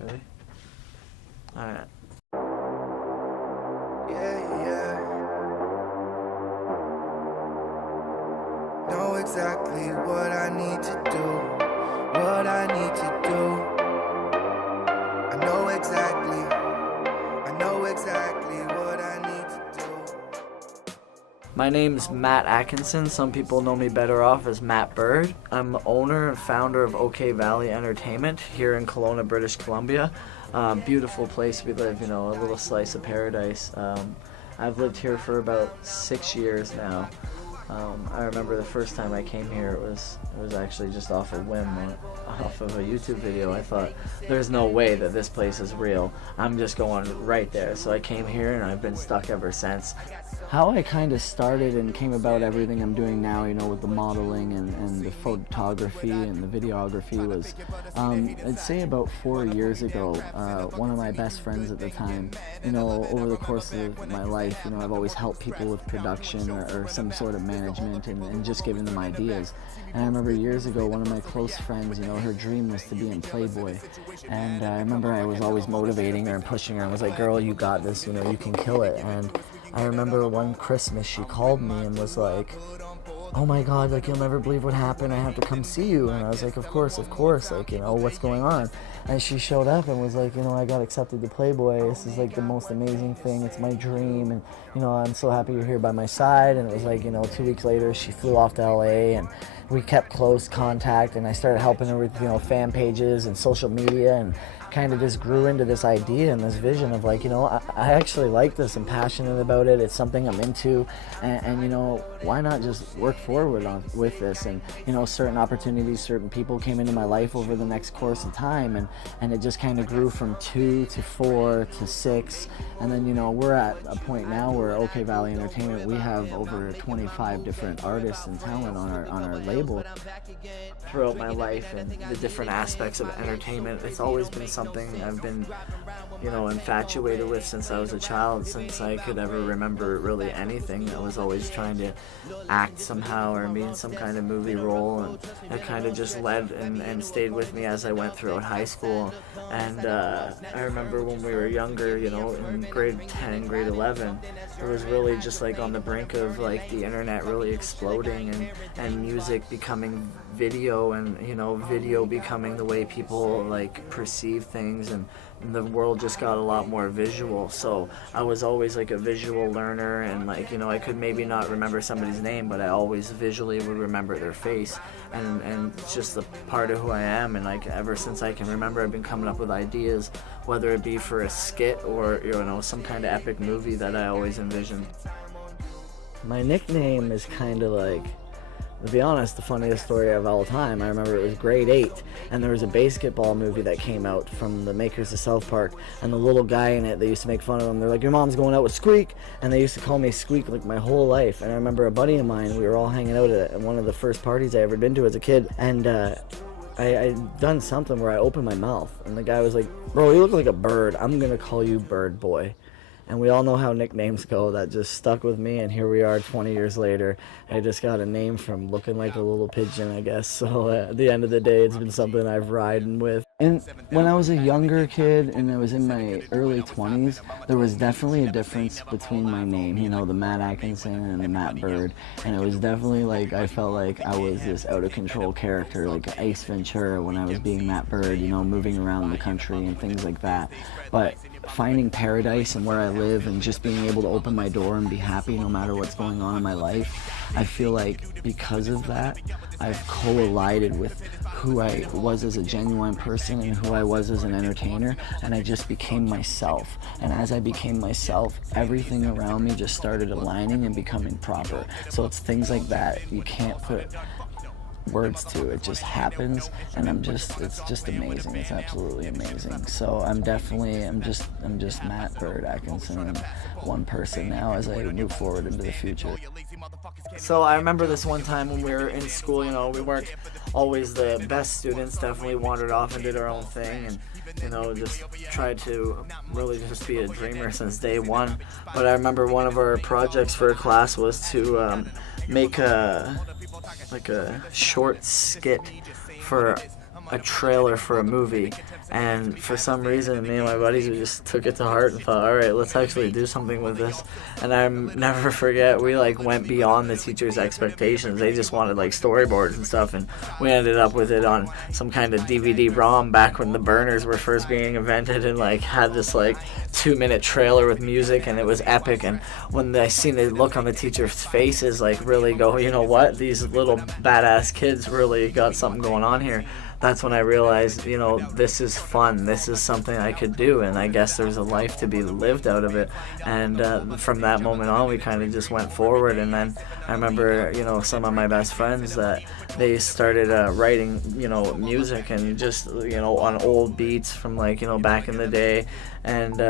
Really? Alright. Know exactly what I need to do, what I need to do. I know exactly what I need to do. My name's Matt Atkinson. Some people know me better off as Matt Bhird. I'm the owner and founder of OK Valley Entertainment here in Kelowna, British Columbia. Beautiful place we live, a little slice of paradise. I've lived here for about 6 years now. I remember the first time I came here, it was actually just off a whim, off of a YouTube video. I thought, there's no way that this place is real. I'm just going right there. So I came here and I've been stuck ever since. How I kind of started and came about everything I'm doing now, with the modeling and the photography and the videography was, I'd say about 4 years ago. One of my best friends at the time, over the course of my life, I've always helped people with production or some sort of management and just giving them ideas. And I remember years ago, one of my close friends, her dream was to be in Playboy. And I remember I was always motivating her and pushing her and was like, girl, you got this, you can kill it. And I remember one Christmas she called me and was like, oh my God, you'll never believe what happened. I have to come see you. And I was like, of course, what's going on? And she showed up and was like, I got accepted to Playboy. This is like the most amazing thing. It's my dream. And, I'm so happy you're here by my side. And it was like, 2 weeks later, she flew off to LA and we kept close contact. And I started helping her with, fan pages and social media, and kind of just grew into this idea and this vision of like, I actually like this. I'm passionate about it. It's something I'm into. And why not just work forward with this? And, certain opportunities, certain people came into my life over the next course of time. And it just kind of grew from 2 to 4 to 6. And then, we're at a point now where OK Valley Entertainment, we have over 25 different artists and talent on our label. Throughout my life and the different aspects of entertainment, it's always been something I've been, infatuated with since I was a child, since I could ever remember really anything. I was always trying to act somehow or be in some kind of movie role, and that kind of just led and stayed with me as I went throughout high school. And I remember when we were younger, in grade 10, grade 11, it was really just like on the brink of like the internet really exploding and music becoming video, and video becoming the way people like perceive things, and the world just got a lot more visual. So I was always like a visual learner, and like I could maybe not remember somebody's name, but I always visually would remember their face, and it's just a part of who I am. And like ever since I can remember, I've been coming up with ideas, whether it be for a skit or some kind of epic movie that I always envisioned. My nickname is kind of like, to be honest, the funniest story of all time. I remember it was grade 8, and there was a basketball movie that came out from the makers of South Park, and the little guy in it, they used to make fun of him. They're like, your mom's going out with Squeak, and they used to call me Squeak like my whole life. And I remember a buddy of mine, we were all hanging out at one of the first parties I ever been to as a kid, and I done something where I opened my mouth, and the guy was like, bro, you look like a bird. I'm gonna call you Bird Boy. And we all know how nicknames go. That just stuck with me, and here we are 20 years later. I just got a name from looking like a little pigeon, I guess. So at the end of the day, it's been something I've ridden with. And when I was a younger kid and I was in my early 20s, there was definitely a difference between my name, the Matt Atkinson and the Matt Bhird. And it was definitely like, I felt like I was this out of control character, like Ace Ventura when I was being Matt Bhird, moving around the country and things like that. But finding paradise and where I live and just being able to open my door and be happy no matter what's going on in my life, I feel like because of that, I've collided with who I was as a genuine person and who I was as an entertainer, and I just became myself. And as I became myself, everything around me just started aligning and becoming proper. So it's things like that you can't put words to. It just happens, and it's just amazing. It's absolutely amazing. So I'm just Matt Bhird Atkinson, one person now as I move forward into the future. So I remember this one time when we were in school, we weren't always the best students, definitely wandered off and did our own thing, and just tried to really just be a dreamer since day one. But I remember one of our projects for a class was to make a short skit for a trailer for a movie, and for some reason me and my buddies we just took it to heart and thought, all right, let's actually do something with this. And I never forget, we like went beyond the teachers' expectations. They just wanted like storyboards and stuff, and we ended up with it on some kind of DVD-ROM back when the burners were first being invented, and like had this like 2-minute trailer with music, and it was epic. And when I seen the look on the teachers' faces, like really go, you know what, these little badass kids really got something going on here, that's when I realized, you know, this is fun, this is something I could do, and I guess there's a life to be lived out of it. And from that moment on, we kind of just went forward. And then I remember, you know, some of my best friends that they started writing, you know, music, and just, you know, on old beats from like, you know, back in the day. And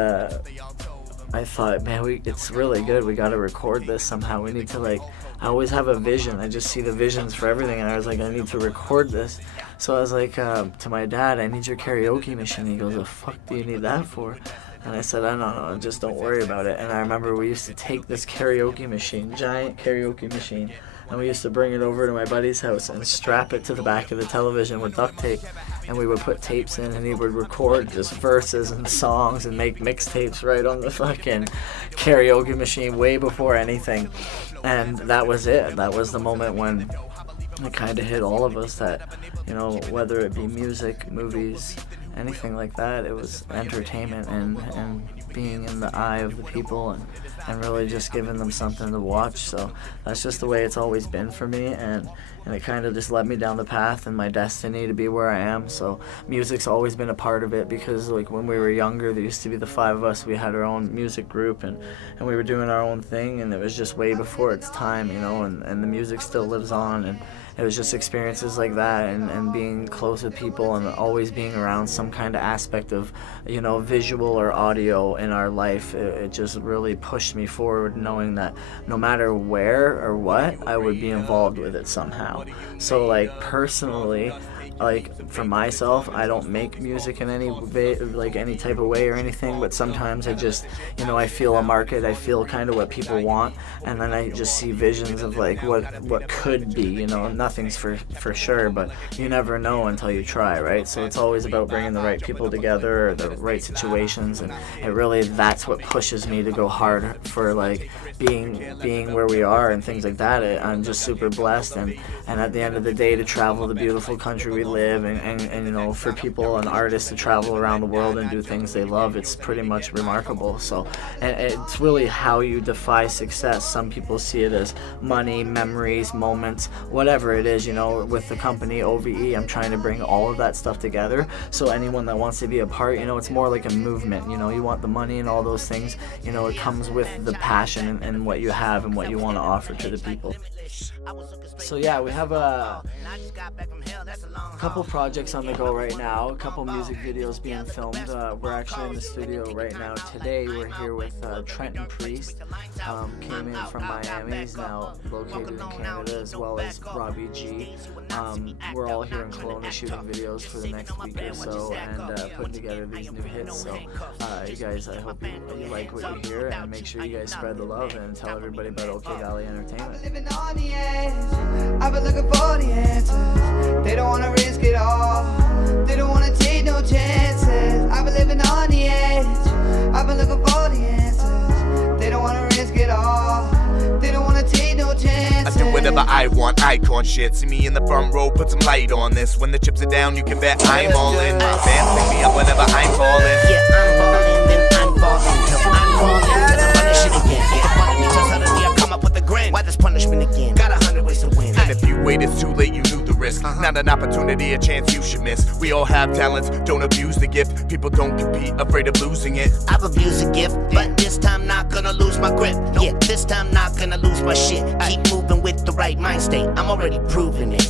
I thought, man, it's really good. We got to record this somehow. We need to, like, I always have a vision. I just see the visions for everything, and I was like, I need to record this. So I was like, to my dad, I need your karaoke machine. He goes, the fuck do you need that for? And I said, I don't know, just don't worry about it. And I remember we used to take this karaoke machine, giant karaoke machine, and we used to bring it over to my buddy's house and strap it to the back of the television with duct tape. And we would put tapes in, and he would record just verses and songs and make mixtapes right on the fucking karaoke machine way before anything. And that was it. That was the moment when it kind of hit all of us that, you know, whether it be music, movies, anything like that, it was entertainment and being in the eye of the people and really just giving them something to watch. So that's just the way it's always been for me, and it kind of just led me down the path and my destiny to be where I am. So music's always been a part of it, because like when we were younger, there used to be the 5 of us. We had our own music group, and we were doing our own thing, and it was just way before its time, you know, and the music still lives on. And it was just experiences like that, and being close with people, and always being around some kind of aspect of, you know, visual or audio in our life. It just really pushed me forward, knowing that no matter where or what, I would be involved with it somehow. So like personally, like for myself, I don't make music in any way, like any type of way or anything, but sometimes I just, you know, I feel a market, I feel kind of what people want, and then I just see visions of like what could be, you know. Nothing's for sure, but you never know until you try, right? So it's always about bringing the right people together, or the right situations, and it really, that's what pushes me to go hard for like being where we are and things like that. I'm just super blessed, and at the end of the day, to travel the beautiful country we live, and you know, for people and artists to travel around the world and do things they love, it's pretty much remarkable. So, and it's really how you defy success. Some people see it as money, memories, moments, whatever it is, you know. With the company OVE, I'm trying to bring all of that stuff together, so anyone that wants to be a part, you know, it's more like a movement, you know. You want the money and all those things, you know, it comes with the passion and what you have and what you want to offer to the people. So yeah, we have a couple projects on the go right now, a couple music videos being filmed. We're actually in the studio right now. Today we're here with Trenton Priest, came in from Miami. He's now located in Canada, as well as Robbie G. We're all here in Kelowna shooting videos for the next week or so, and putting together these new hits. So you guys, I hope you like what you hear, and make sure you guys spread the love and tell everybody about OK Valley Entertainment. Living on the edge, I've been looking for the answers. They don't wanna risk it all, they don't wanna take no chances. I've been living on the edge, I've been looking for the answers. They don't wanna risk it all, they don't wanna take no chances. I do whatever I want, icon shit. See me in the front row, put some light on this. When the chips are down, you can bet I'm all in. My fans pick me up whenever I'm falling. Yeah, I'm ballin', then I'm ballin', till I'm ballin', till I'm running shit again. Get the fun of me, so suddenly I come up with a grin. Why this punishment again? Got 100 ways to win. And if you wait, it's too late, you knew the risk. Not an opportunity, a chance you should miss. We all have talents, don't abuse the gift. People don't compete, afraid of losing it. I've abused a gift, but this time not gonna lose my grip. Yeah, this time not gonna lose my shit. Keep moving with the right mind state, I'm already proving it.